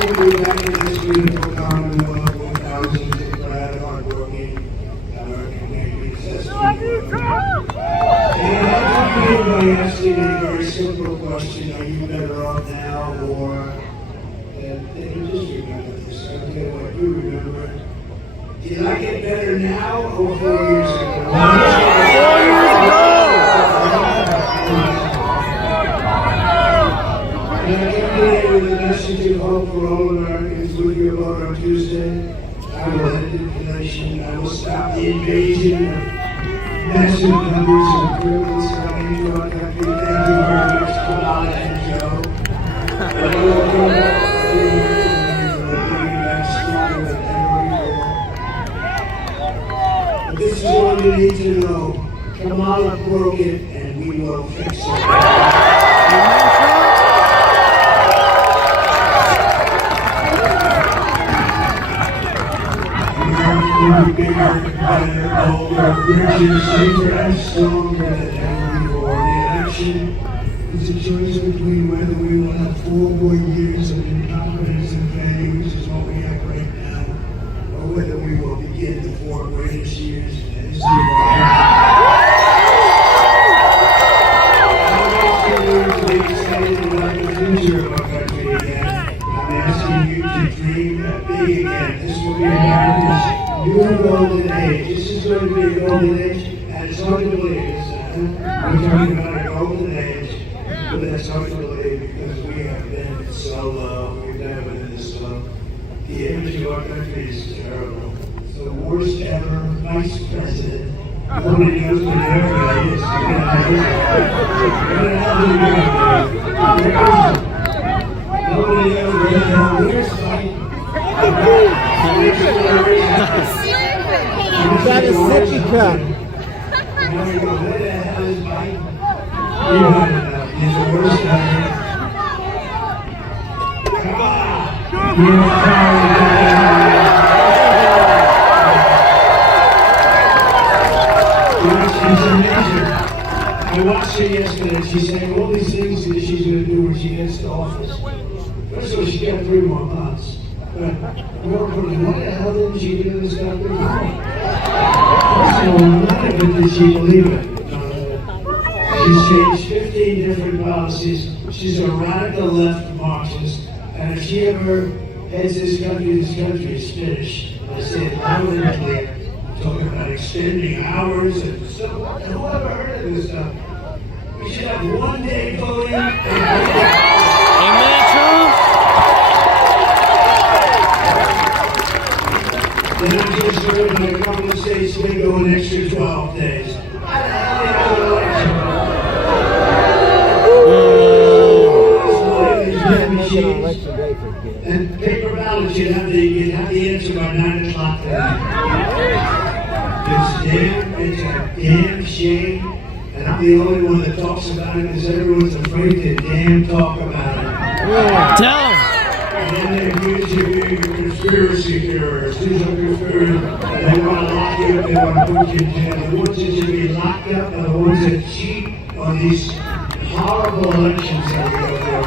to be back in this beautiful Commonwealth with thousands of proud, hardworking American Canadians. And I'd like to begin by asking a very simple question: are you better off now, or and just remember this? I'll tell you what, you remember it. Did I get better now or 4 years ago? 4 years ago! And I come today with a message of hope for all Americans. With your vote on Tuesday, I will end inflation. I will stop the invasion of massive numbers of criminals coming into our country. Thank you very much, Kamala and Joe. And I will come back to bring back stronger than ever before. But this is all you need to know. Kamala broke it, and we will fix it. Bigger, better, older, richer, safer, and stronger than ever before. The election is a choice between whether we will have 4 more years of incompetence and failure, which is what we have right now, or whether we will begin the 4 greatest years in the history of our country. I'm excited about the future of our country again. I'm asking you to dream big again. This will be America's new golden age. This is going to be a golden age, and it's hard to believe. We're talking about a golden age, but that's hard to believe because we have been so low. We've never been this low. The image of our country is terrible. It's the worst ever vice president. Nobody knows who America is. Nobody knows where the hell we're fighting. You got a sippy cup. Where the hell is Biden? You've had enough. He's the worst ever. Come on! You're sorry. She's amazing. I watched her yesterday. She's saying all these things that she's going to do when she gets to office. First of all, she's got 3 more months. But more importantly, what the hell didn't she do this stuff before? So none of it did she believe it. She's changed 15 different policies. She's a radical left Marxist. And if she ever heads this country is finished. I say it loud and clear. Talking about extending hours and so who ever heard of this stuff? We should have 1 day voting. Amen, Trump. Then I just heard in a couple of states they go an extra 12 days. How the hell do you have an election? And paper ballots, you'd have the answer by 9 o'clock tonight. It's a damn shame, and I'm the only one that talks about it because everyone's afraid to damn talk about it. Tell them. And then they accuse you of being a conspiracy theorist. These are conspirators. They want to lock you up, they want to put you in jail. The ones that should be locked up are the ones that cheat on these horrible elections that we go through.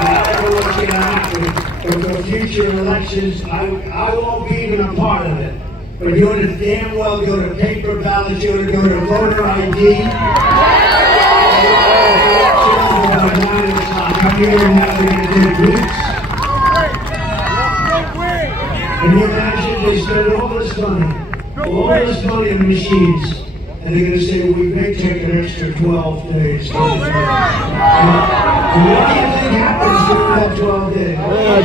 And I don't know what's going to happen. But for future elections, I won't be even a part of it. But you're going to damn well go to paper ballots, you're going to go to voter ID. I'm here now, they're going to take weeks. And you imagine they spend all this money on machines, and they're going to say, well, we may take an extra 12 days. So what do you think happens during that 12 days? Oh,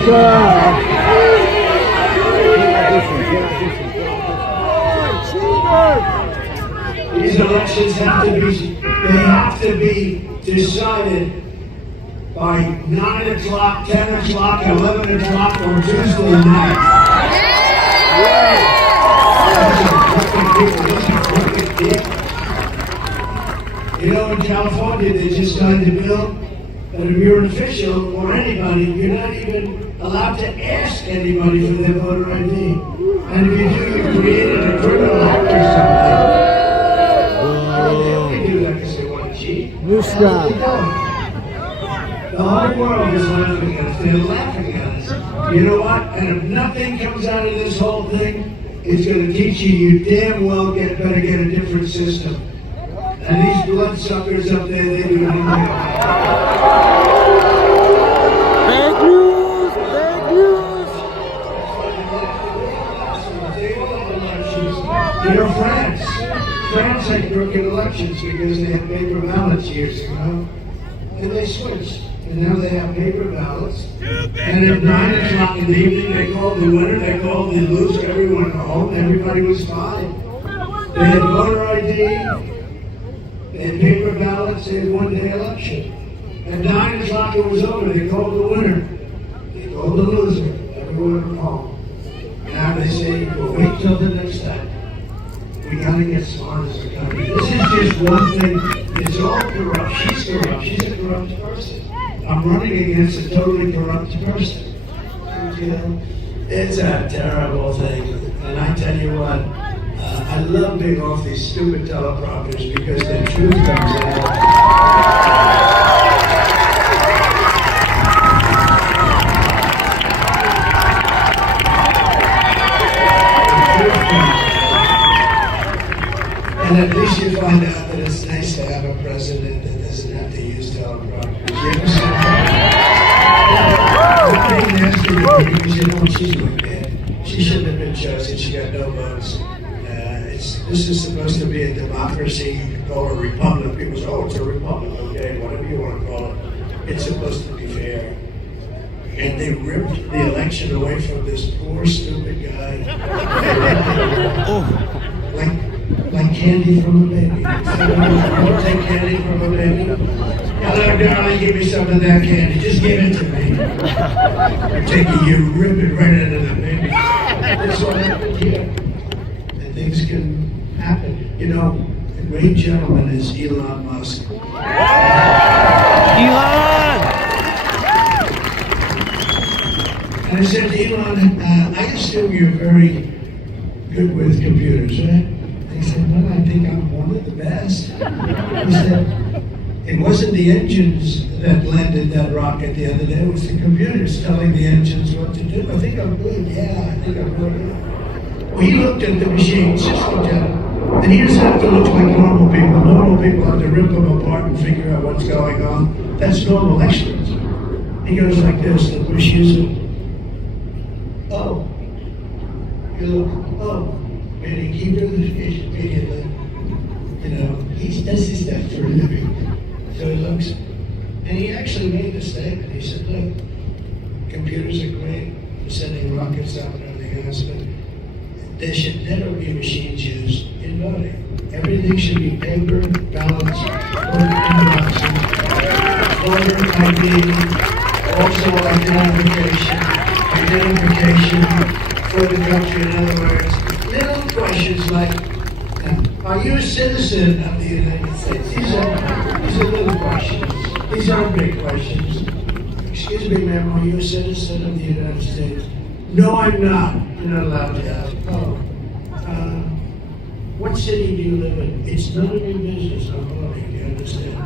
God. These elections have to be decided by 9 o'clock, 10 o'clock, 11 o'clock on Tuesday night. You know, in California, they just signed a bill that if you're an official or anybody, you're not even allowed to ask anybody for their voter ID. And if you do, you're created a criminal act or something. They only do that because they want to cheat. New Scott. The whole world is laughing at us. They're laughing at us. You know what? And if nothing comes out of this whole thing, it's going to teach you damn well better get a different system. And these bloodsuckers up there, they do anything. Bad news! Bad news! They all have elections. You know, France had crooked elections because they had paper ballots years ago. And they switched. And now they have paper ballots. And at 9 o'clock in the evening, they called the winner, they called the loser, everyone home, everybody was fine. They had voter ID, they had paper ballots, they had one-day election. At 9 o'clock it was over, they called the winner, they called the loser, everyone went home. Now they say, well, wait till the next time. We gotta get smart as a country. This is just one thing. It's all corrupt. She's corrupt. She's a corrupt person. I'm running against a totally corrupt person. You know, it's a terrible thing. And I tell you what, I love being off these stupid teleprompters because the truth comes out. And at least you find out that it's nice to have a president that doesn't have to use teleprompters. You understand? I'm being nasty to her because you know what she's doing, man. She shouldn't have been chosen. She got no votes. This is supposed to be a democracy. You can call it a republic. People say, oh, it's a republic. Okay, whatever you want to call it. It's supposed to be fair. And they ripped the election away from this poor, stupid guy. Like candy from a baby. You take candy from a baby. Hello, darling, give me some of that candy. Just give it to me. Take it, you rip it right out of the baby. That's what happened here. And things can happen. You know, a great gentleman is Elon Musk. Elon! And I said to Elon, I assume you're very good with computers, right? He said, well, I think I'm one of the best. He said, it wasn't the engines that landed that rocket the other day, it was the computers telling the engines what to do. I think I'm good, yeah, I think I'm really good. Well, he looked at the machines, just looked at them, and he doesn't have to look like normal people. Normal people have to rip them apart and figure out what's going on. That's normal excellence. He goes like this, the machines are, oh, you look, oh. And he really immediately, you know, he does this stuff for a living. So he looks, and he actually made the statement. He said, look, computers are great for sending rockets up and everything else, but there should never be machines used in voting. Everything should be paper, ballots, voter ID, also identification for the country, in other words. Little questions like, are you a citizen of the United States? These are little questions. These aren't big questions. Excuse me, ma'am, are you a citizen of the United States? No, I'm not. You're not allowed to ask. Oh. What city do you live in? It's none of your business. I'm voting. Do you understand?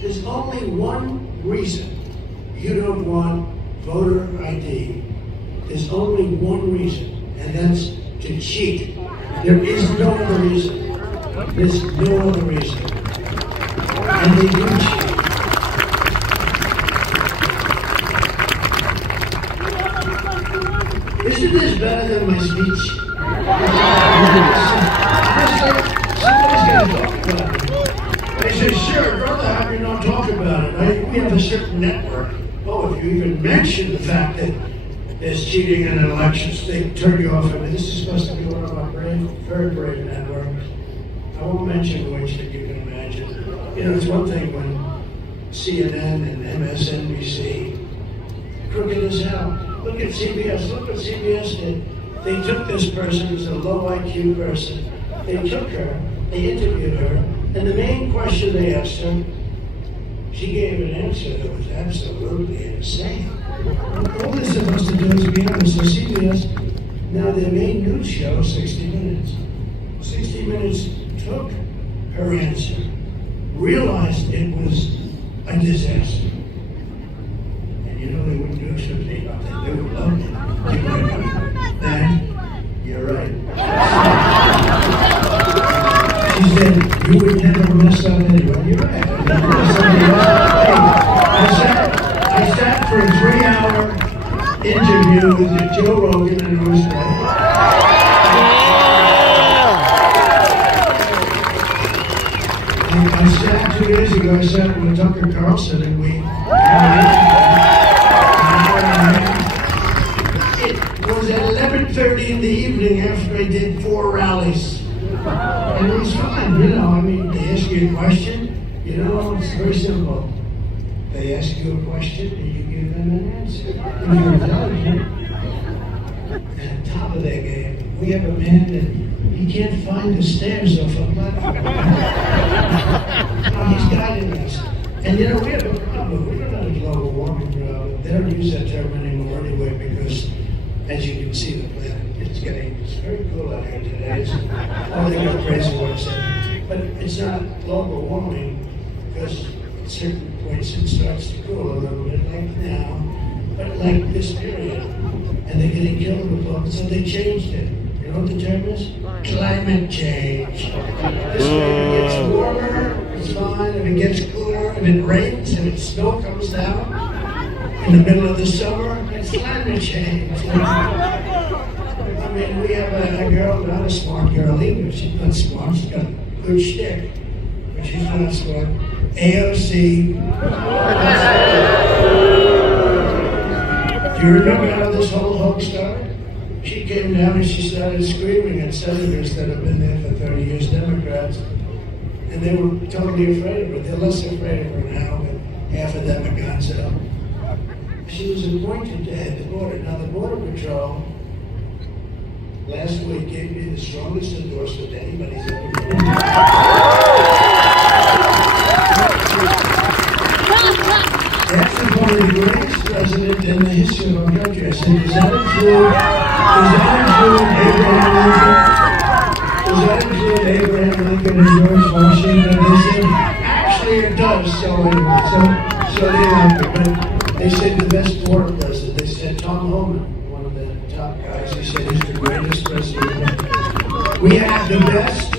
There's only one reason you don't want voter ID. There's only one reason. And that's to cheat. There is no other reason. There's no other reason. And they do cheat. Isn't this better than my speech? Somebody's got to talk about it. They say, sure, brother, how do you not talk about it, right? We have a certain network. Oh, if you even mention the fact that there's cheating in elections, they turn you off. I mean, this is supposed to be one of our very brave networks. I won't mention which, that you can imagine. You know, it's one thing when CNN and MSNBC, crooked as hell. Look at CBS, look what CBS did. They took this person who's a low IQ person. They took her, they interviewed her, and the main question they asked her, she gave an answer that was absolutely insane. All they're supposed to do is be honest. So CBS, now their main news show, 60 Minutes. 60 Minutes took her answer, realized it was a a disaster. And you know they wouldn't do it for me, they would love it. Then, you're right. She said, you would never mess up anyway. You're right. I sat for a 3-hour interview with Joe Rogan and it was like, I sat 2 days ago, I sat with Tucker Carlson and we it was at 11:30 in the evening after I did 4 rallies. And it was fine, you know, I mean, they ask you a question, you know, it's very simple. They ask you a question and you give them an answer. If you're intelligent, at the top of their game, we have a man that he can't find the stairs off a platform. He's guiding us. And you know, we have a problem. We don't have a global warming problem. They don't use that term anymore anyway because, as you can see, the planet, it's very cool out here today. They go crazy what it's saying. But it's not global warming because at certain points it starts to cool a little bit, like now, but like this period. And they're getting killed with all, so they changed it. You know what the term is? Climate change. This way, if it gets warmer, it's fine. If it gets cooler, if it rains, if snow comes down in the middle of the summer, it's climate change. I mean, we have a girl, not a smart girl either. She's not smart. She's got a good shtick, but she's not smart. AOC. Do you remember how this whole hoax started? She came down and she started screaming at senators that have been there for 30 years, Democrats, and they were totally afraid of her. They're less afraid of her now, but half of them are gone. So she was appointed to head the border. Now the Border Patrol last week gave me the strongest endorsement anybody's ever given. That's the greatest president in the history of our country. I said, does that include Abraham Lincoln? Does that include Abraham Lincoln and George Washington? They said, actually it does. So anyway, so they liked it. But they said the best border president. They said Tom Homan, one of the top guys. They said he's the greatest president. We have the best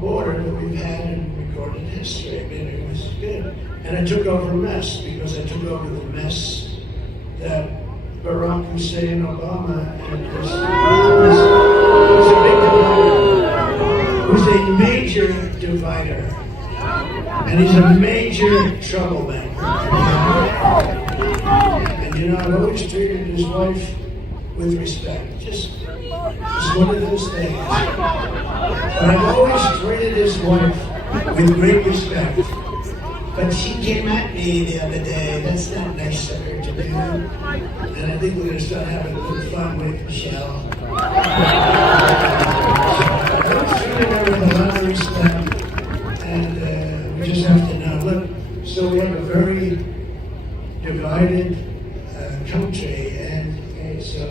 border that we've had in recorded history. I mean, it was good. And I took over a mess because I took over the mess that Barack Hussein Obama and was a big divider. Was a major divider. And he's a major troublemaker. And you know, I've always treated his wife with respect. Just one of those things. But I've always treated his wife with great respect. But she came at me the other day. That's not nice of her to do. And I think we're going to start having a little fun with Michelle. I was treating her with a lot of respect. And we just have to know. Look, so we have a very divided country. And so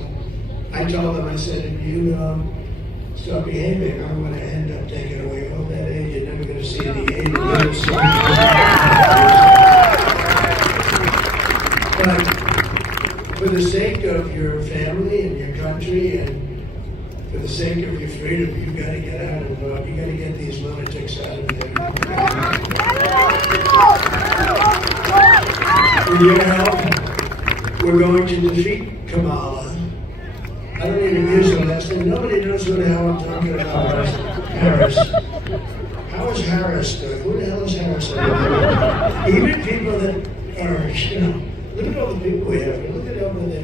I told them, I said, if you start behaving, I'm going to end up taking away all that aid. You're never going to see any aid. But for the sake of your family and your country and for the sake of your freedom, you've got to get out of you got to get these lunatics out of there. With your help, we're going to defeat Kamala. I don't even use her last name. Nobody knows who the hell I'm talking about. Harris. How is Harris doing? Who the hell is Harris? Even people that are, you know, look at all the people we have. Look at over there.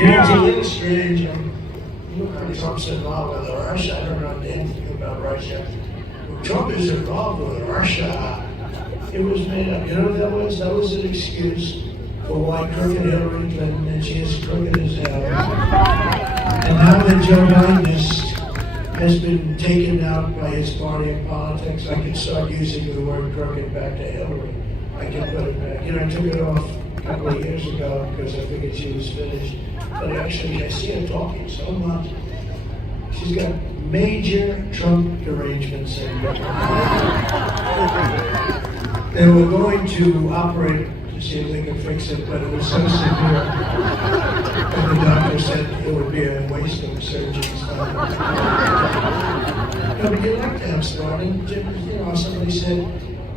You know, it's a little strange. Trump's involved with Russia. I don't know anything about Russia. Trump is involved with Russia. It was made up. You know what that was? That was an excuse for why crooked Hillary Clinton, and she is crooked as hell. And now that Joe Biden has been taken out by his party of politics, I can start using the word crooked back to Hillary. I can put it back. You know, I took it off a couple of years ago because I figured she was finished. But actually, I see her talking so much. She's got major trunk derangements. They were going to operate to see if they could fix it, but it was so severe. And the doctor said it would be a waste of surgeon's time. No, but you like to have starting. You know, somebody said,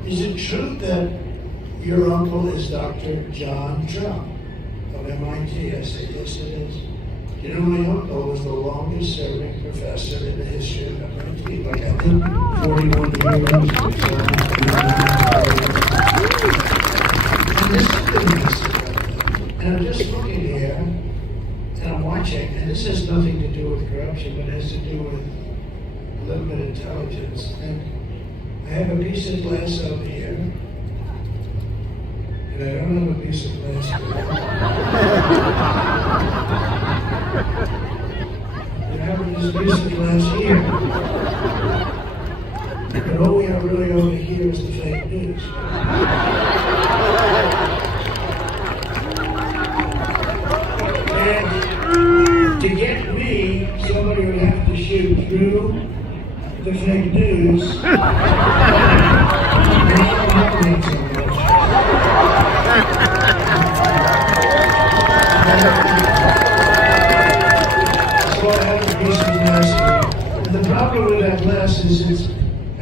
is it true that your uncle is Dr. John Trump of MIT? I said, yes, it is. You know, my uncle was the longest serving professor in the history of MIT, like I think 41 years. And this is the mess. And I'm just looking here, and I'm watching, and this has nothing to do with corruption, but it has to do with a little bit of intelligence. And I have a piece of glass over here, and I don't have a piece of glass here. And I have this piece of glass here. But all we have really over here is the fake news. And to get me, somebody would have to shoot through the fake news. And that's not happening so much. So I have a piece of glass here. And the problem with that glass is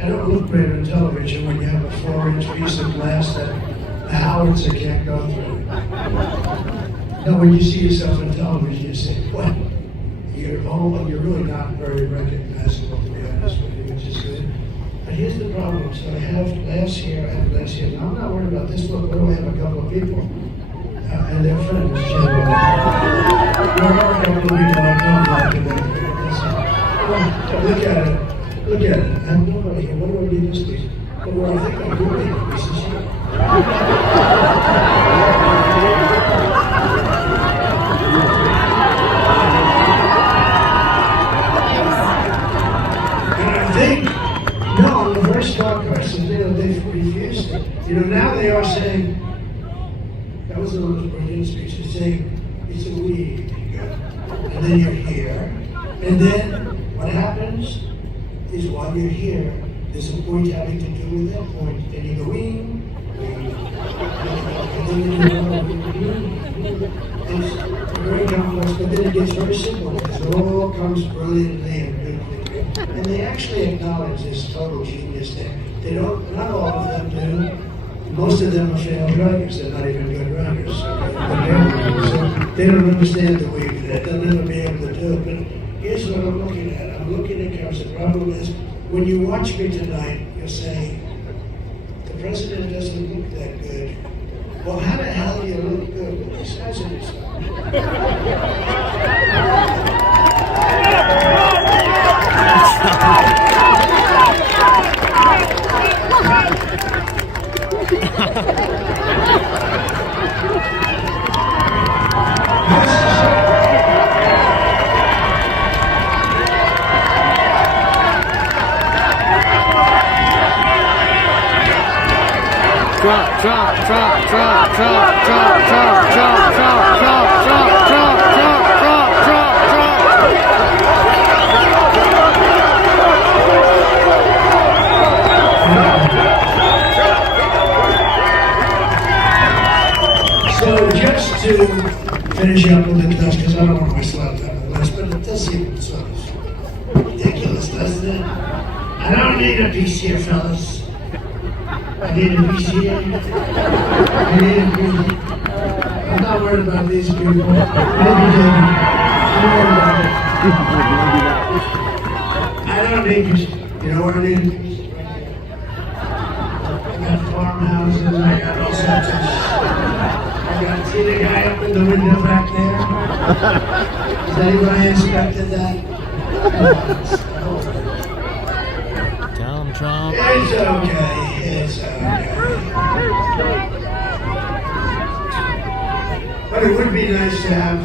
I don't look great on television when you have a 4-inch piece of glass that the howitzer can't go through. Now, when you see yourself on television, you say, well, you're really not very recognizable, to be honest with you, which is good. But here's the problem. So I have glass here, I have glass here. Now, I'm not worried about this. Look, we only have a couple of people. And their friends. There are a couple of people I don't like today. Look at it. Look at it. I have nobody here. What do I need this piece? Well, I think I'm doing it. This is here. No, on the very smart question, they've refused it. Now they are saying, that was the most brilliant speech, they're saying, it's a weed, and then you're here, and then what happens is while you're here, there's a point having to do with that point, and you go, wing, and then you go, it's very complex, but then it gets very simple, because it all comes brilliantly and beautifully. And they actually acknowledge this total genius thing. They don't, not all of them do. Most of them are failed writers. They're not even good writers. So they don't understand the way that they'll never be able to do it. But here's what I'm looking at. I'm looking at cars. The problem is, when you watch me tonight, you'll say, the president doesn't look that good. Well, how the hell do you look good with the size of this guy? So just to finish up with the test, because I don't want my slap on the list, but it does seem sort of ridiculous, doesn't it? I don't need a piece here, fellas. I need a piece here. I need a piece. I'm not worried about these people. Maybe David. I don't need a piece. You know what I need? I got farmhouses, I got all sorts of see the guy up in the window back there? Has anybody inspected that? Tell him, Trump. It's okay. It's okay. But it would be nice to have,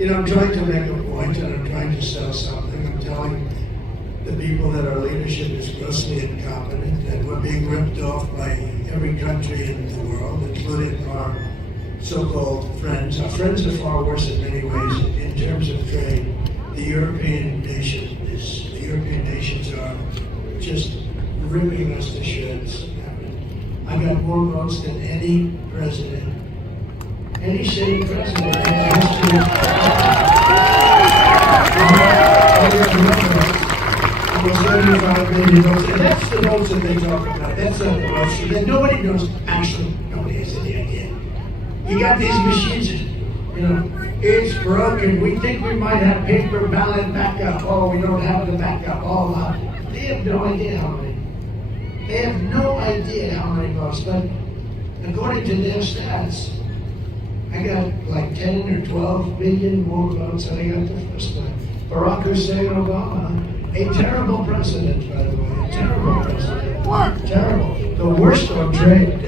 I'm trying to make a point and I'm trying to sell something. I'm telling the people that our leadership is grossly incompetent and we're being ripped off by every country in the world, including our so-called friends. Our friends are far worse in many ways in terms of trade. The European nations are just ripping us to shreds. I got more votes than any president, any sitting president in the history almost 75 million votes. And that's the votes that they talk about. That's not the votes that nobody knows. Actually, nobody has any idea. You got these machines, it's broken. We think we might have paper ballot backup. Oh, we don't have the backup. Oh, they have no idea how many. They have no idea how many votes. But according to their stats, I got like 10 or 12 billion more votes than I got the first time. Barack Hussein Obama, a terrible president, by the way, a terrible president. What? Terrible. The worst on trade.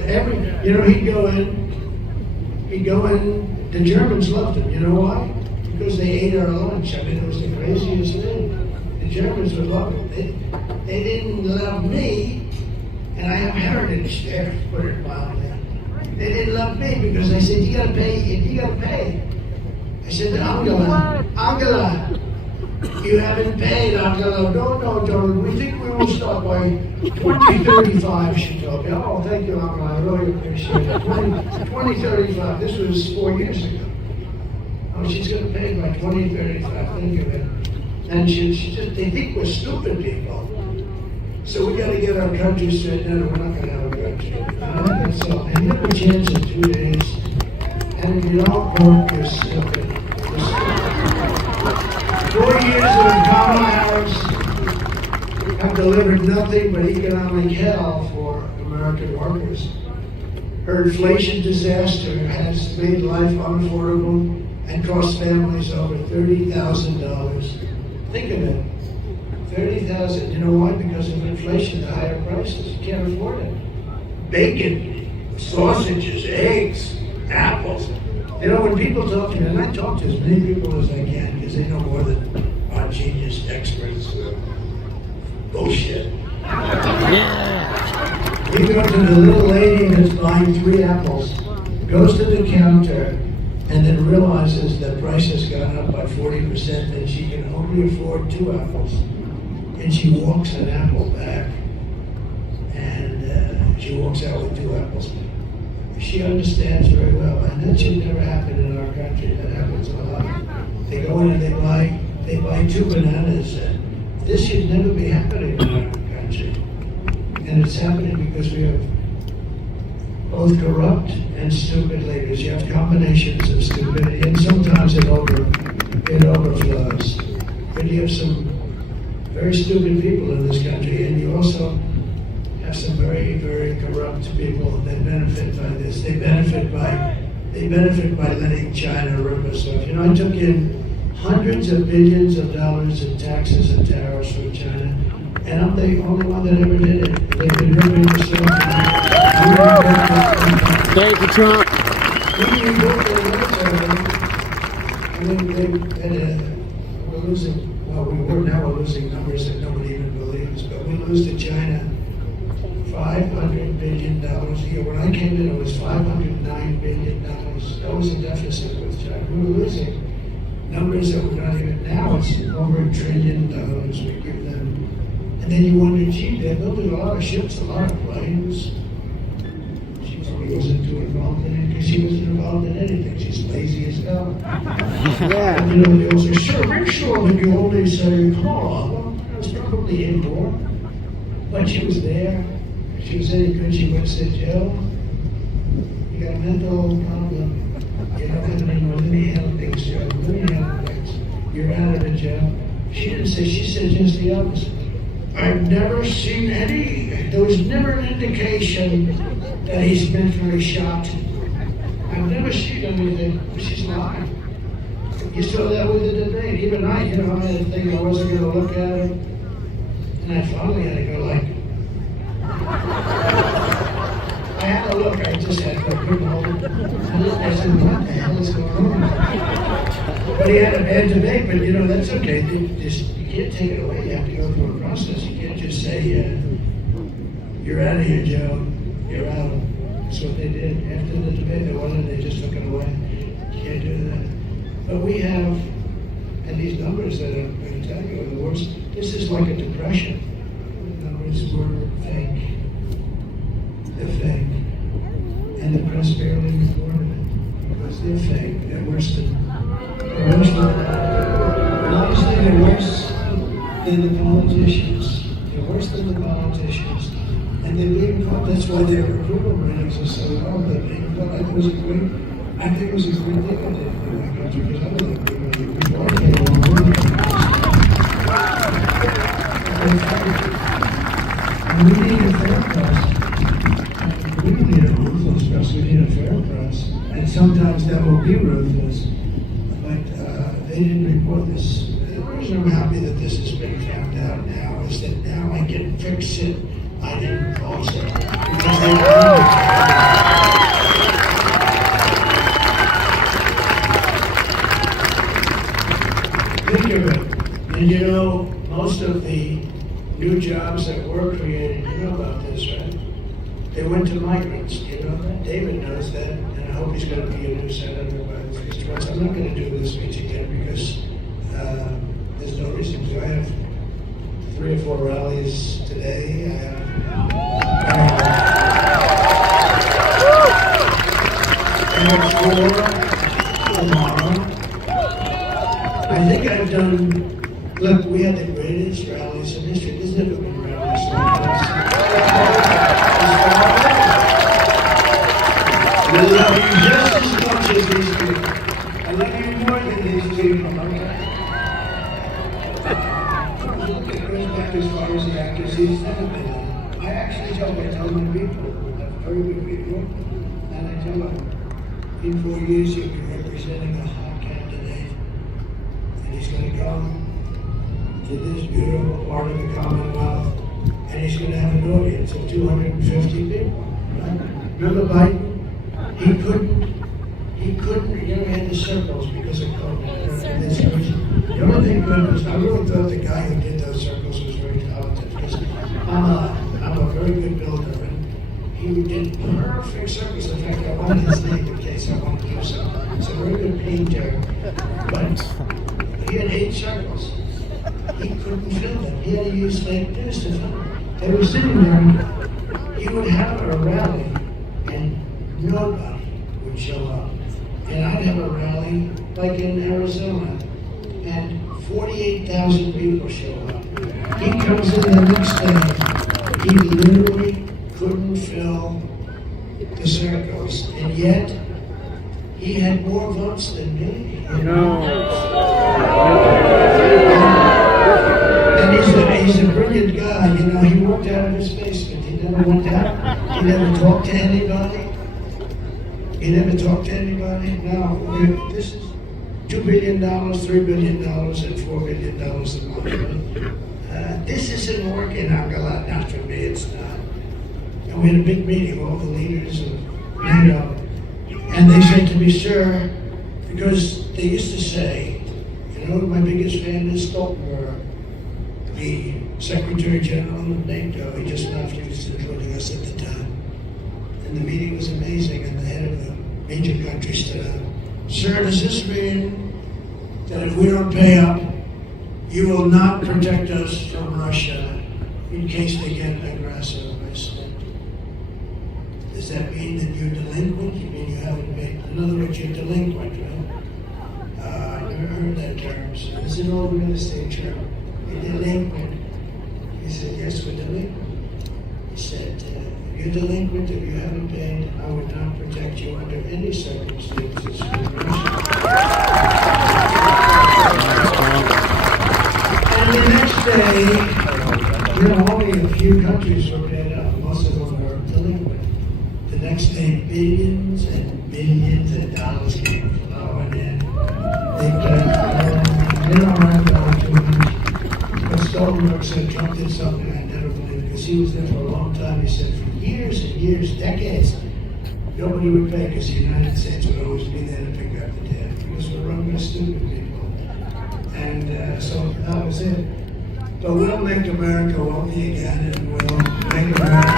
He'd go in, the Germans loved him. You know why? Because they ate our lunch. I mean, it was the craziest thing. The Germans would love him. They didn't love me, and I have heritage there, to put it mildly. They didn't love me because they said, you gotta pay. I said, Angela, you haven't paid, Angela. No, Donald, we think we will start by 2035, she told me. Oh, thank you, Angela, I really appreciate it. 2035, this was 4 years ago. Oh, she's gonna pay by 2035, think of it. And they think we're stupid people. So we gotta get our country straight. No, we're not gonna have a country. So, and you have a chance in 2 days. And if you don't vote, you're stupid. 4 years of Kamala Harris have delivered nothing but economic hell for American workers. Her inflation disaster has made life unaffordable and cost families over $30,000. Think of it. 30,000. You know why? Because of inflation, the higher prices. You can't afford it. Bacon, sausages, eggs, apples. When people talk to me, and I talk to as many people as I can because they know more than our genius experts. Bullshit. Yeah. You go to the little lady that's buying 3 apples, goes to the counter, and then realizes that price has gone up by 40% and she can only afford 2 apples. And she walks an apple back, and she walks out with 2 apples. She understands very well, and that should never happen in our country. That happens a lot. They go in and they buy 2 bananas, and this should never be happening in our country. And it's happening because we have both corrupt and stupid leaders. You have combinations of stupidity, and sometimes it overflows. But you have some very stupid people in this country, and you also have some very, very corrupt people that benefit by this. They benefit by letting China rip us off. I took in hundreds of billions of dollars in taxes and tariffs from China, and I'm the only one that ever did it. They've been ripping us off. Thank you, Trump. We're losing. Well, we're losing numbers that nobody even believes, but we lose to China $500 billion a year. When I came in, it was $509 billion. That was a deficit with China. We were losing numbers that were not even, now it's over $1 trillion we give them. And then you wonder, gee, they're building a lot of ships, a lot of planes. She probably wasn't too involved in it because she wasn't involved in anything. She's lazy as hell. Yeah. And they all say, sure, make sure that you only say, oh, well, it was probably in war. But she was there. She was any good. She went to jail. You got a mental problem. You're not coming in with any things, Joe. You're out of the jail. She didn't say, she said just the opposite. I've never seen there was never an indication that he's mentally shot. I've never seen anything. She's lying. You saw that with the debate. Even I had a thing I wasn't going to look at it. And I finally had to go like, I had to look, I just had to couldn't hold it. I said, what the hell is going on? But he had a bad debate, but that's okay. You can't take it away. You have to go through a process. You can't just say, you're out of here, Joe. You're out. That's what they did. After the debate, they wanted, they just took it away. Can't do that. But we have, and these numbers that I'm going to tell you are the worst. This is like a depression. The numbers were fake. They're fake. And the press barely reported it because they're fake. They're worse than, honestly, they're worse than the politicians. They're worse than the politicians. And they're being called, that's why their approval ratings are so low. They're being called, I think it was a great thing I did for my country because I don't think we all came along. And we need a fair press. We don't need a ruthless press, we need a fair press. And sometimes that will be ruthless. But they didn't report this. The reason I'm happy that this has been found out now is that now I can fix it. I didn't cause it. Because they think of it. And you know, most of the new jobs that were created, you know about this, right? They went to migrants, you know that? David knows that, and I hope he's going to be a new senator by the first months. I'm not going to do this speech again because there's no reason to. I have 3 or 4 rallies today. I have tomorrow. I think I've done, look, we had the greatest rallies in history. There's never been rallies like this. I love you just as much as these people. I love you more than these people, okay? Look at Chris back as far as the actors, he's never been on. I actually tell my people, very good people, and I tell them, in 4 years you'll be representing a hot candidate, and he's going to come to this beautiful part of the Commonwealth, and he's going to have an audience of 250 people. Right? Remember Biden? He couldn't, you know, he had the circles because of COVID. The only thing good was, I really thought the guy who did those circles was very talented because I'm a very good builder. He did perfect circles. In fact, I wanted his name in case I wanted to do something. He's a very good painter. But he had 8 circles. He couldn't fill them. He had to use fake news to fill them. They were sitting there. He would have a rally, and nobody would show up. And I'd have a rally, like in Arizona, and 48,000 people show up. He comes in the next day. He literally couldn't fill the circles, and yet he had more votes than me. You know? And he's a brilliant guy. You know, he worked out of his basement. He never went out. He never talked to anybody. No, this is $2 billion, $3 billion, and $4 billion a month. This isn't working out a lot. Not for me, it's not. And we had a big meeting, all the leaders of NATO, and they said to me, sir, because they used to say, you know who my biggest fan is? Stoltenberg, the Secretary General of NATO. He just left, he was including us at the time. And the meeting was amazing, and the head of the major country stood up. Sir, does this mean that if we don't pay up, you will not protect us from Russia in case they get aggressive? I said, does that mean that you're delinquent? You mean you haven't paid? In other words, you're delinquent, right? I never heard that term. So it's an old real estate term. You're delinquent. He said, yes, we're delinquent. He said, if you're delinquent, if you haven't paid, I would not protect you under any circumstances from Russia. And the next day, you know, only a few countries were paid up. Most of them were delinquent. The next day, billions and billions of dollars came flowing in. They don't have documents. But Stoltenberg said Trump did something I never believed because he was there for a long time. He said for years and years, decades, nobody would pay because the United States would always be there to pick up the tab because we're run by stupid people. And so that was it. But we'll make America wealthy again, and we'll make America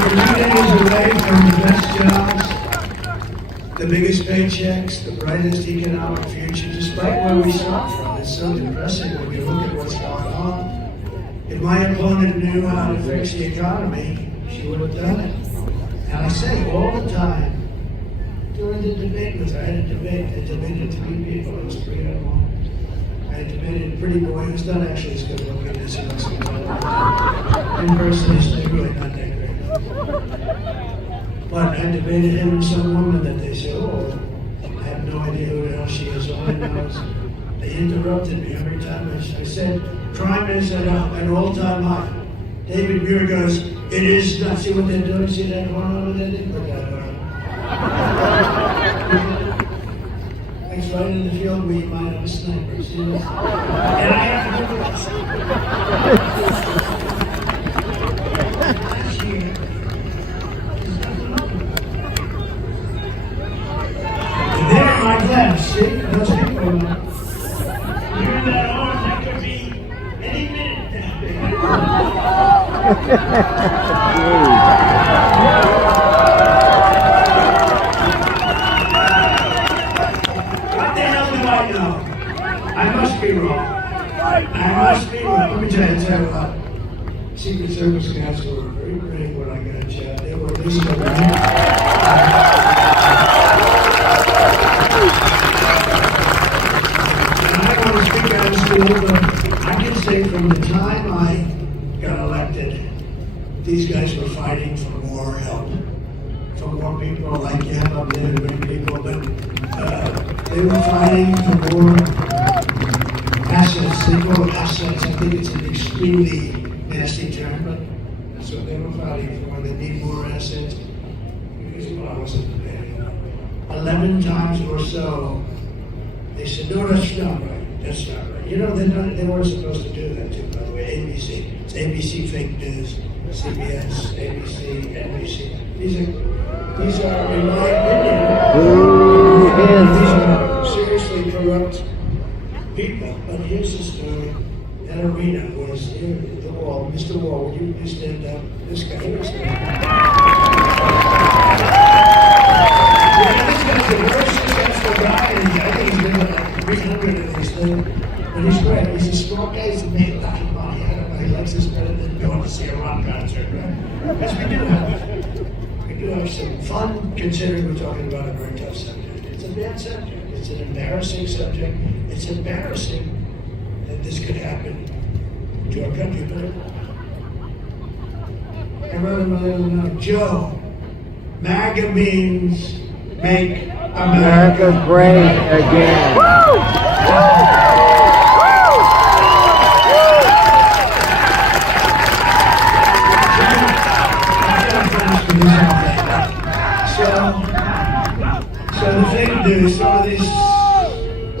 days away from the best jobs, the biggest paychecks, the brightest economic future, despite where we start from. It's so depressing when you look at what's going on. If my opponent knew how to fix the economy, she would have done it. And I say all the time, during the debate with her, I had a debate, I debated 3 people, it was 3 on 1. I debated a pretty boy who's not actually as good looking as he looks in person. He's really not that great. But I debated him and some woman that they said, oh, I have no idea who the hell she is. All I know is they interrupted me every time I said, crime is at an all-time high. David Muir goes, it is not. See what they're doing? See that one over there? They put that on. It's right in the field where you might have a sniper. See that? And I have to do this. Last year, and there in my class, see? Those people are hearing that horn, that could be any minute down there. What the hell do I know? I must be wrong. I must be wrong. Let me tell you what. Secret Service guys were very brave when I got a job. They were listening to me. And I don't want to speak out of school, but I can say from the time I got elected, these guys were fighting for more help, for more people like you have up there, great people, but they were fighting for more assets. They call it assets. I think it's an extremely nasty term, but that's what they were fighting for. They need more assets. Because I wasn't prepared. 11 times or so, they said, no, that's not right. That's not right. You know, they weren't supposed to do that too, by the way. ABC. It's ABC fake news. CBS, ABC, NBC. These are, in my opinion, these are seriously corrupt people. But here's the story. That arena was here, the wall. Mr. Wall, would you please stand up? This guy, here's the this guy's the worst successful guy, and I think he's been like 300 of these things. But he's great. He's a small guy. He's made a lot of money. I don't know. He likes this better than going to see a rock concert, right? Yes, we do have some fun, considering we're talking about a very tough subject. It's a bad subject. It's an embarrassing subject. It's embarrassing that this could happen to our country, but I really know. Joe, MAGA means make America great again. So the thing to do is some of these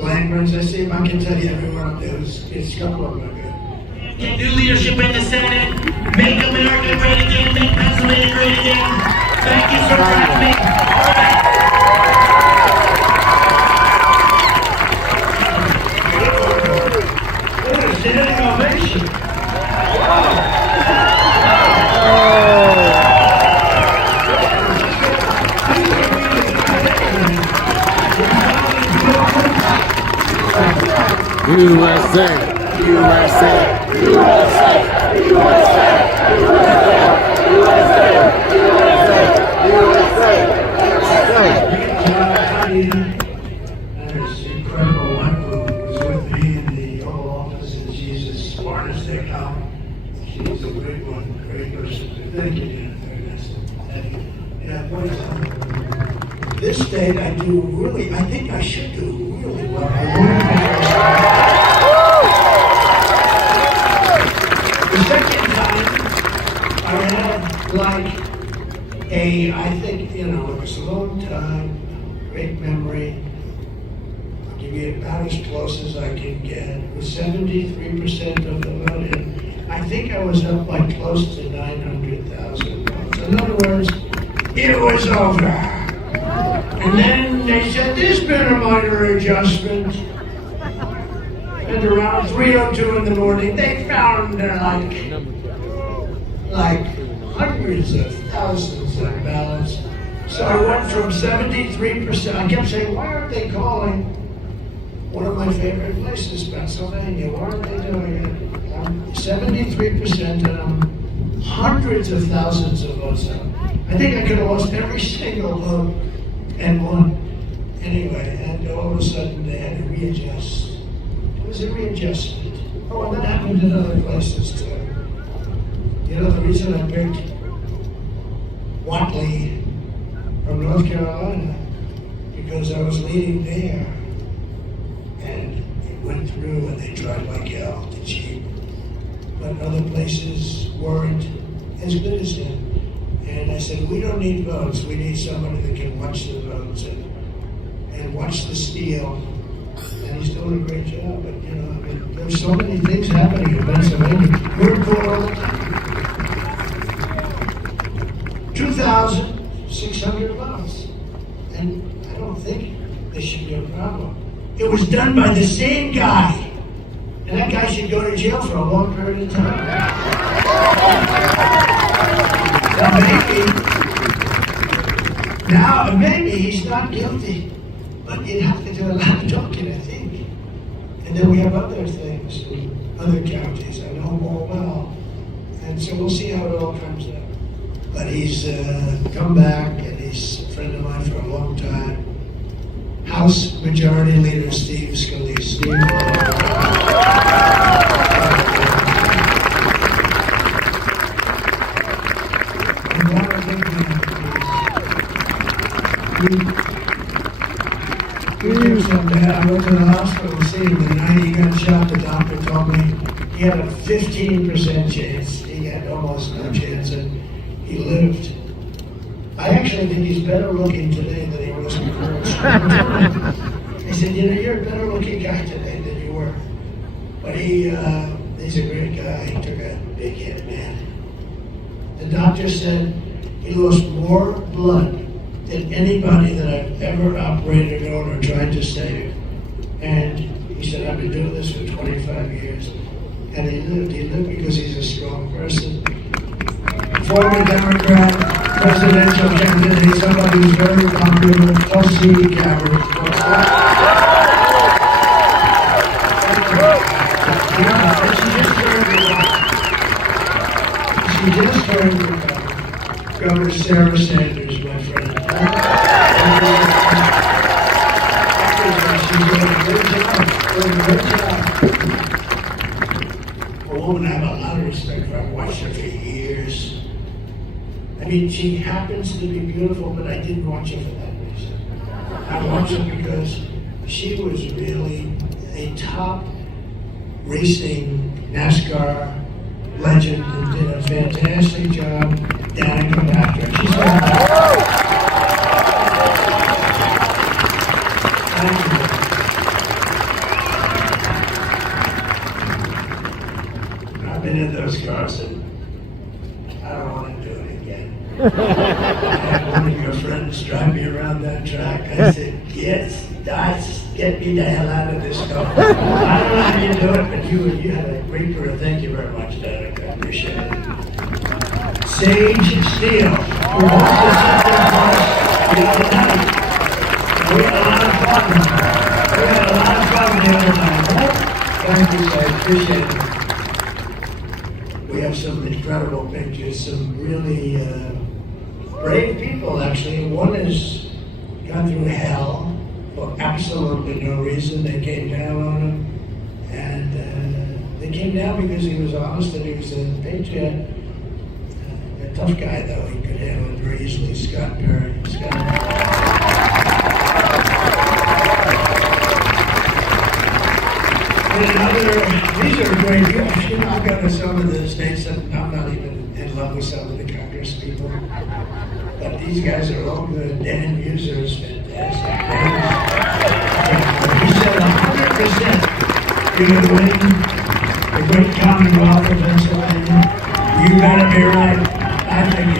landmarks, I see if I can tell you everyone up there, it's a couple of them. Get new leadership in the Senate, make America great again, make Pennsylvania great again. Thank you so much for me. What a standing ovation. USA, USA, USA, USA, USA, USA, That is incredible. One who was with me in the Oval Office, and she's as smart as they come. She's a great one, great person. Thank you, Dan. Very nice. Thank you. Yeah, boys, this state I do really, I think I should do really well. I The second time, I had like I think, it was a long time, great memory. I'll give you about as close as I can get. With 73% of the vote in, I think I was up like close to 900,000 votes. In other words, it was over. And then they said, there's been a minor adjustment. And around 3:02 in the morning, they found like hundreds of thousands of ballots. So I went from 73%. I kept saying, why aren't they calling one of my favorite places, Pennsylvania? Why aren't they doing it? 73%, and I'm hundreds of thousands of votes out. I think I could have lost every single vote and won. Anyway, and all of a sudden they had to readjust. It was a readjustment. Oh, and that happened in other places too. You know, the reason I picked Watley from North Carolina, because I was leading there, and it went through and they tried like hell to cheat. But other places weren't as good as him. And I said, we don't need votes, we need somebody that can watch the votes and watch the steal. And he's doing a great job. But you know, I mean, there's so many things happening in Pennsylvania. We're in court all the time. 2,600 votes. And I don't think this should be a problem. It was done by the same guy. And that guy should go to jail for a long period of time. Maybe he's not guilty. But you'd have to do a lot of talking, I think. And then we have other things in other counties. I know them all well. And so we'll see how it all comes out. But he's come back, and he's a friend of mine for a long time. House Majority Leader Steve Scalise. Steve, I went to the hospital to see him the night he got shot. The doctor told me he had a 15% chance. He had almost no chance, and he lived. I actually think he's better looking today than he was before. He said, you know, you're a better looking guy today than you were. But he's a great guy. He took a big hit, man. The doctor said he lost more blood than anybody that I've ever operated on or tried to save. And he said, I've been doing this for 25 years. And he lived. He lived because he's a strong person. Former Democrat, presidential candidate, somebody who's very popular, Tulsi Gabbard. She just turned Governor Sarah Sanders, my friend. She's doing a good job. A woman I have a lot of respect for. I've watched her for years. I mean, she happens to be beautiful, but I didn't watch her for that reason. I watched her because she was really a top racing NASCAR legend and did a fantastic job. Danica back her. She's fantastic. Thank you. I've been in those cars and I don't want to do it again. I had one of your friends drive me around that track. I said, yes, get me the hell out of this car. I don't know how you do it, but you had a great career. Thank you very much, Danica. I appreciate it. Sage Steele, who wants to sit there for us the other night. We had a lot of fun. We had a lot of fun the other night, right? Thank you, Sage. Appreciate it. We have some incredible pictures, some really brave people, actually. One has gone through hell for absolutely no reason. They came down on him, and they came down because he was honest and he was a patriot. A tough guy, though. He could handle it very easily. Scott Perry. These are great people. You know, I've got to some of the states that I'm not even in love with some of the Congress people. But these guys are all good. Dan Muser is fantastic. He said 100% you're going to win the great Commonwealth of Pennsylvania. You better be right. I think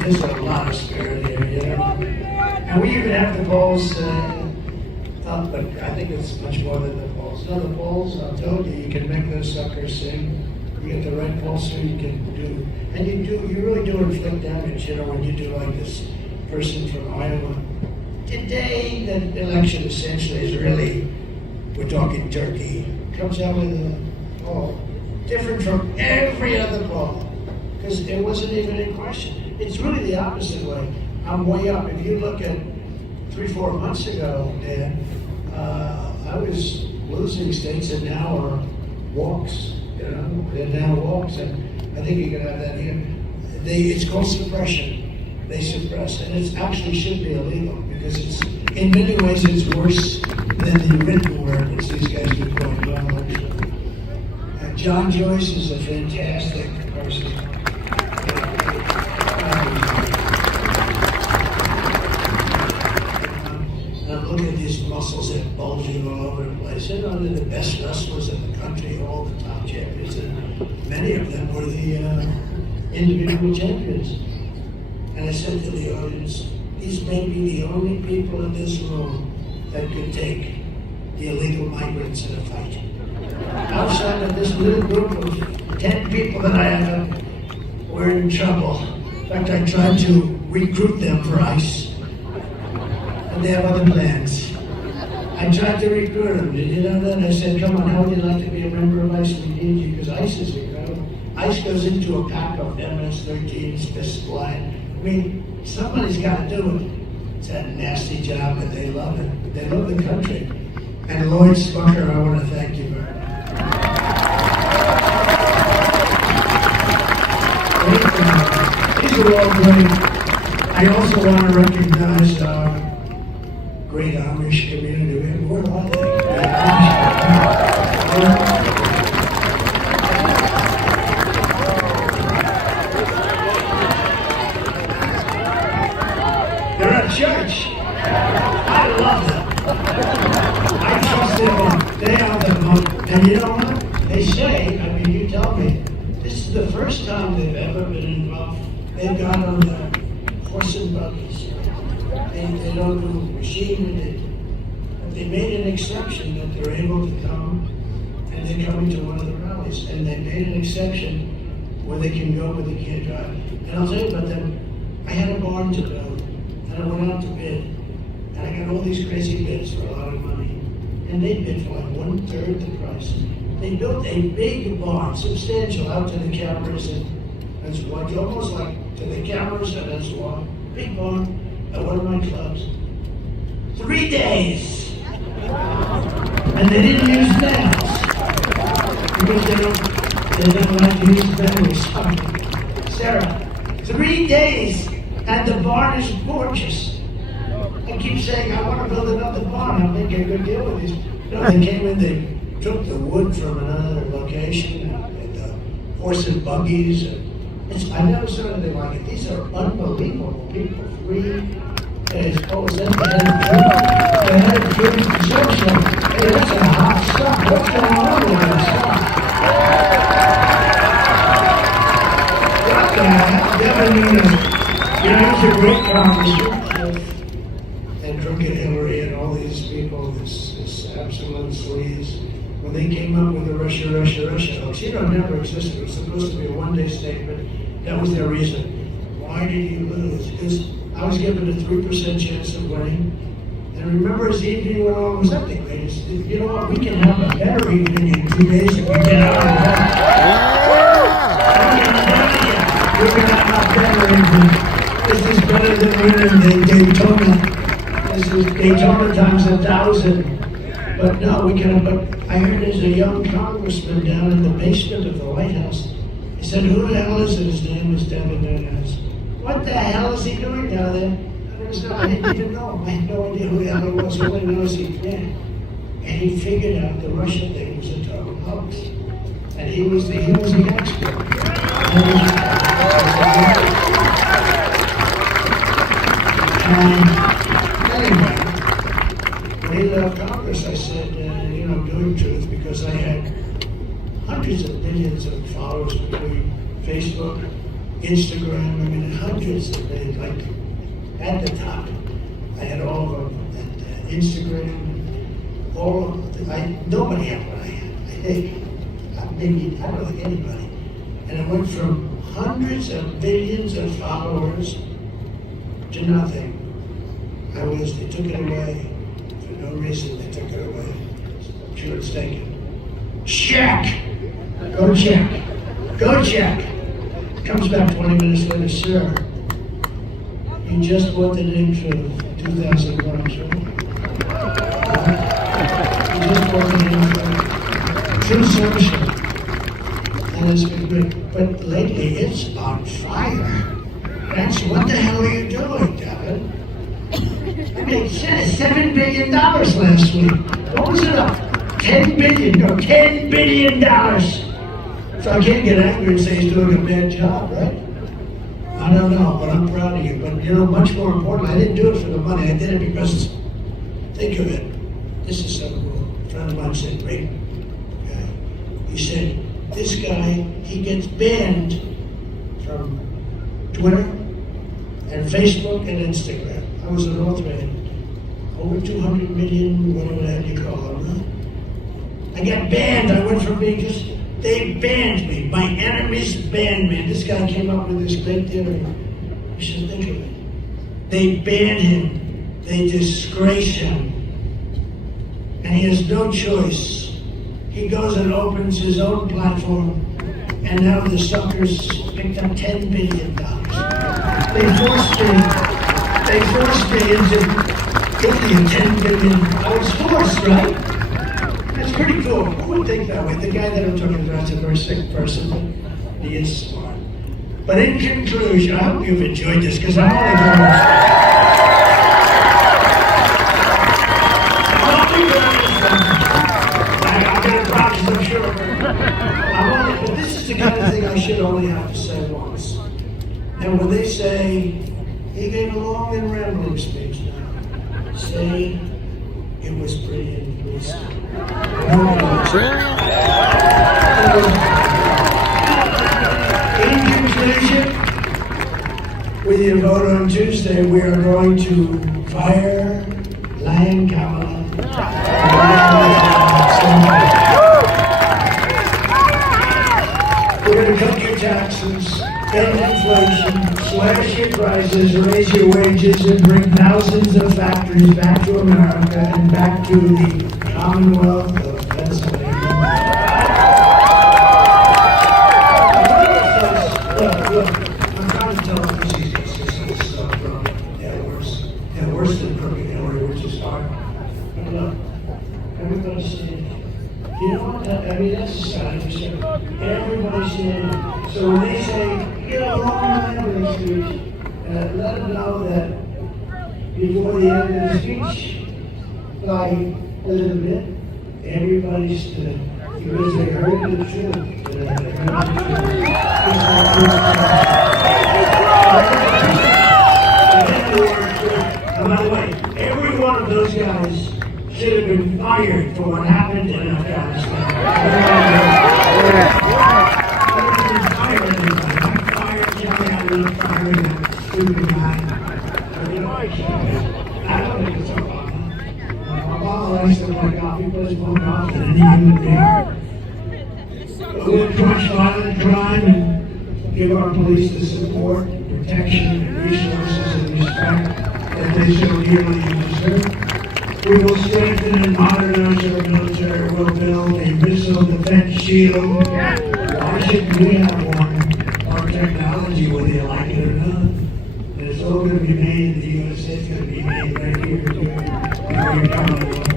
there's a lot of spirit here, you know. And we even have the polls up, but I think it's much more than the polls. No, the polls, I told you, you can make those suckers sing. You get the right pollster, you can do And you really do inflict damage, when you do like this person from Iowa. Today, the election essentially is really, we're talking Turkey, comes out with a poll different from every other poll, because it wasn't even in question. It's really the opposite way. I'm way up. If you look at 3-4 months ago, Dan, I was losing states and now are walks, they're now walks, and I think you can have that here. It's called suppression. They suppress, and it actually should be illegal because it's, in many ways, it's worse than the written word, which these guys do quite well, actually. John Joyce is a fantastic person. Look at these muscles that bulging all over the place. They're the best wrestlers in the country, all the top champions, and many of them were the individual champions. And I said to the audience, these may be the only people in this room that could take the illegal migrants in a fight. Outside of this little group of 10 people that I have, we're in trouble. In fact, I tried to recruit them for ICE. And they have other plans. I tried to recruit them. Did you know that? I said, come on, how would you like to be a member of ICE? We need you, because ICE is incredible. ICE goes into a pack of MS-13s, fist blind. I mean, somebody's got to do it. It's a nasty job, but they love it. They love the country. And Lloyd Smucker, I want to thank you very much. These are all great. I also want to recognize our great Amish community. Where are they? They're at church. I love them. I trust them. They are the most. And you know what? They say, you tell me, this is the first time they've ever been involved. They've got on the horse and buggies. They don't do machinery. But they made an exception that they're able to come, and they're coming to one of the rallies. And they made an exception where they can go, but they can't drive. And I'll tell you about them. I had a barn to build, and I went out to bid. And I got all these crazy bids for a lot of money. And they bid for like 1/3 the price. They built a big barn, substantial, out to the cameras and as wide, almost like to the cameras and as wide. Big barn at one of my clubs. 3 days. And they didn't use nails. Because they don't like to use nails. Sarah, 3 days and the barn is gorgeous. I keep saying, I want to build another barn. I'm making a good deal with these. They came in, they took the wood from another location, and the horse and buggies. I never saw anything like it. These are unbelievable people. 3 days. Oh, is that the head of Jewish consumption? Hey, that's a hot stuff. What's going on with that stuff? What the hell? It's a great conversation. And Crooked Hillary and all these people, this absolute sleaze. When they came up with the Russia hoax, it never existed. It was supposed to be a one-day statement. That was their reason. Why did you lose? Because I was given a 3% chance of winning. And remember, as the evening went on, was that the greatest? You know what? We can have a better evening in 2 days if we get out of bed. We're going to have a better evening. This is better than winning Daytona. This is Daytona times 1,000. But no, we can. But I heard there's a young congressman down in the basement of the White House. He said, "Who the hell is it?" His name was Devin Nunes. What the hell is he doing down there? I didn't even know. I had no idea who the hell it was. All I know is he did. And he figured out the Russia thing was a total hoax. And he was the expert. Anyway, when he left Congress, I said, doing truth, because I had hundreds of millions of followers between Facebook, Instagram, hundreds of millions, like at the top. I had all of them, and Instagram, all of them. Nobody had what I had. I don't think anybody. And it went from hundreds of millions of followers to nothing. They took it away. For no reason, they took it away. I'm sure it's taken. Check! Go check. Go check. Comes back 20 minutes later, sir. You just bought the name for 2,000 bucks, right? You just bought the name for True Social. And it's been great. But lately, it's on fire. What the hell are you doing, Kevin? I made $7 billion last week. What was it up? $10 billion. No, $10 billion. So I can't get angry and say he's doing a bad job, right? I don't know, but I'm proud of you. But you know, much more important, I didn't do it for the money. I did it because, think of it. This is so cool. A friend of mine said, great guy. He said, this guy, he gets banned from Twitter and Facebook and Instagram. I was an author and over 200 million, whatever the hell you call them, huh? I got banned. I went from being just, they banned me. My enemies banned me. And this guy came up with this great theory. You should think of it. They ban him. They disgrace him. And he has no choice. He goes and opens his own platform. And now the suckers picked up $10 billion. They forced me into giving you $10 billion. I was forced, right? That's pretty cool. Who would think that way? The guy that I'm talking about is a very sick person, but he is smart. But in conclusion, I hope you've enjoyed this, because I'm only going to I'm going to practice, I'm sure. But this is the kind of thing I should only have to say once. And when they say, he gave a long and rambling speech now, say, it was brilliant, please. In conclusion, with your vote on Tuesday, we are going to fire Lion Kamala. We're going to cut your taxes, end inflation, slash your prices, raise your wages, and bring thousands of factories back to America and back to the Commonwealth of Pennsylvania. Look, I'm trying to tell them this is stuff from worse than crooked Hillary, which is hard. But look, everybody's saying, you know what? I mean, that's a sign for sure. Everybody's saying, so when they say, get a long rambling speech, let them know that before the end of the speech, by Elizabeth, everybody stood because they heard the truth. And by the way, every one of those guys should have been fired for what happened in Afghanistan. Stupid guy. I don't think it's Obama. Obama likes to play golf. He plays more golf than any human being. We'll crush violent crime and give our police the support, protection, resources, and respect that they so dearly deserve. We will strengthen and modernize our military. We'll build a missile defense shield. Why shouldn't we have one? Our technology, whether you like it or not. It's all going to be made in the USA. It's going to be made right here in Commonwealth.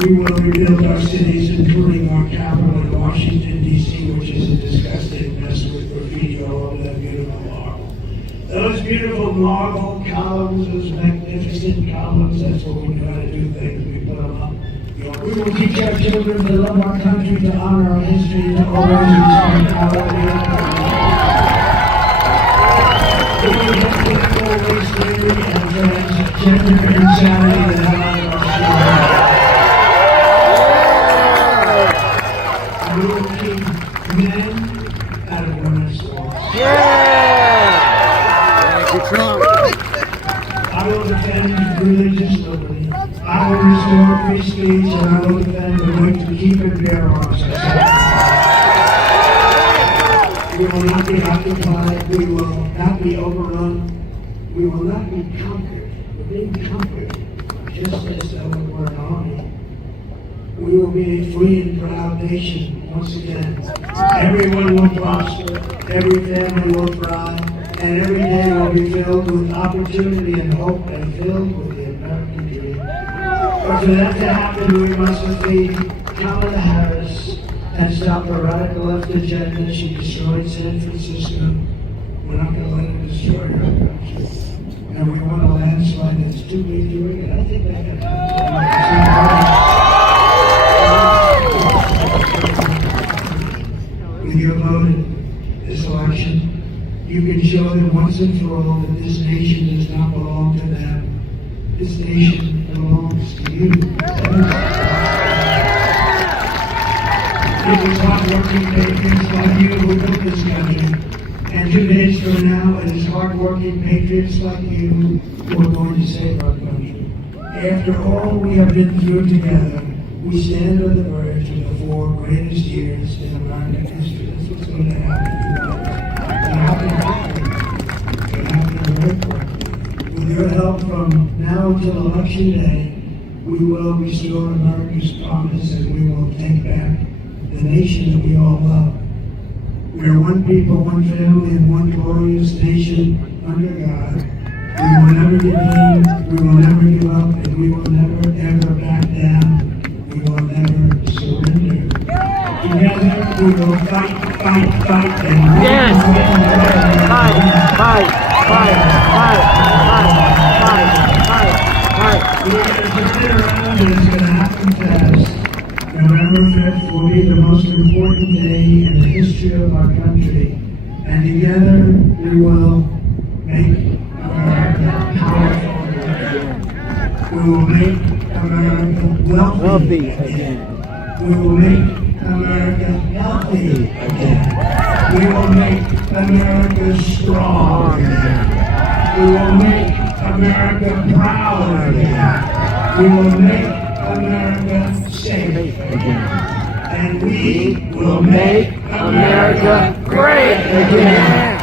We will rebuild our cities, including our capital in Washington, D.C., which is a disgusting mess with graffiti all over that beautiful marble. Those beautiful marble columns, those magnificent columns, that's what we know how to do things. We put them up. We will teach our children to love our country, to honor our history, to always respect our we will help people always slavery and transgender insanity that have our children. We will keep men out of women's schools. Thank you, Trump. I will defend religious liberty. I will restore free speech, and I will defend the right to keep and bear arms. We will not be occupied. going on, we will not be conquered. We're being conquered, just as though we were an army. We will be a free and proud nation once again. Everyone will prosper, every family will thrive, and every day will be filled with opportunity and hope and filled with the American dream. But for that to happen, we must defeat Kamala Harris and stop the radical left agenda. She destroyed San Francisco. We're not going to let her destroy our country. And we want a landslide that's too big to do it. I think that can happen. With your vote in this election, you can show them once and for all that this nation does not belong to them. This nation belongs to you. It was hard-working patriots like you who built this country. And 2 days from now, it is hard-working patriots like you who are going to save our country. After all we have been through together, we stand on the verge of the 4 greatest years in American history. This is what's going to happen. It happened very quickly. With your help from now until Election Day, we will restore America's promise and we will take back the nation that we all love. We are one people, one family, and one glorious nation under God. We will never give in, we will never give up, and we will never, ever back down. We will never surrender. Together, we will fight, and Yes! Fight! We're going to turn around and it's going to happen fast. November 5th will be the most important day in the history of our country. And together, we will make America powerful again. We will make America wealthy again. We will make America healthy again. We will make America strong again. We will make America proud again. We will make America safe again. And we will make America great again.